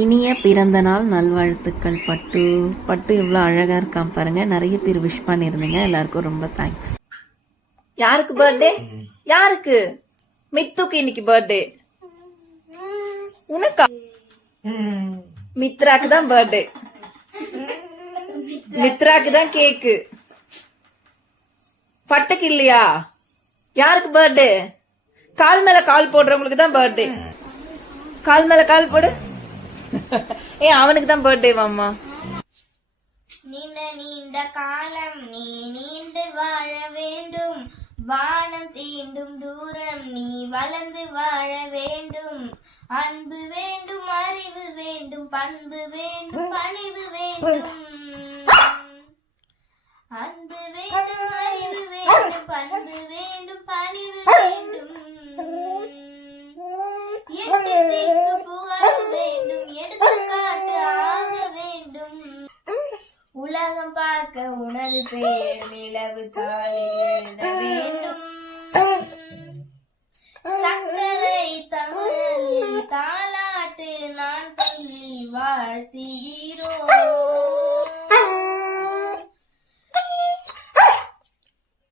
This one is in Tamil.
இனிய பிறந்த நாள் நல்வாழ்த்துக்கள் பட்டு. பட்டு இவ்வளோ அழகா இருக்கான் பாருங்க. நிறைய பேர் விஷ் பண்ணியிருந்தீங்க. எல்லாருக்கும் ரொம்ப தேங்க்ஸ் யாருக்கு பர்த்டே யாருக்கு? மித்துக்கு இன்னைக்கு பர்த்டே உனக்கா? மித்ராக்கு தான் பர்த்டே மித்ராக்கு தான் கேக்கு பட்டுக்கு இல்லையா? யாருக்கு பர்த்டே கால் மேல கால் போடுறவங்களுக்கு தான் பர்த்டே கால் மேல கால் போடு. ஏ அவனுக்கு தான் பர்த்டே அம்மா? நீண்ட நீண்ட காலம் நீ நீண்டு வாழ வேண்டும். வானம் தீண்டும் தூரம் நீ வளர்ந்து வாழ வேண்டும். அன்பு வேண்டும் அறிவு வேண்டும் பண்பு வேண்டும் பணிவு வேண்டும் அன்பு வேண்டும் அறிவு வேண்டும் பண்பு வேண்டும் பணிவு வேண்டும் எட்டு திக்கு புகழ வேண்டும் எடுத்துக்காட்டு ஆக வேண்டும் உலகம் பார்க்க உனது பேர் நிலவு காலில் எழுத வேண்டும். சக்கரை தமிழில் தாலாட்டு நான் சொல்லி வாழ்த்துகிறோம்.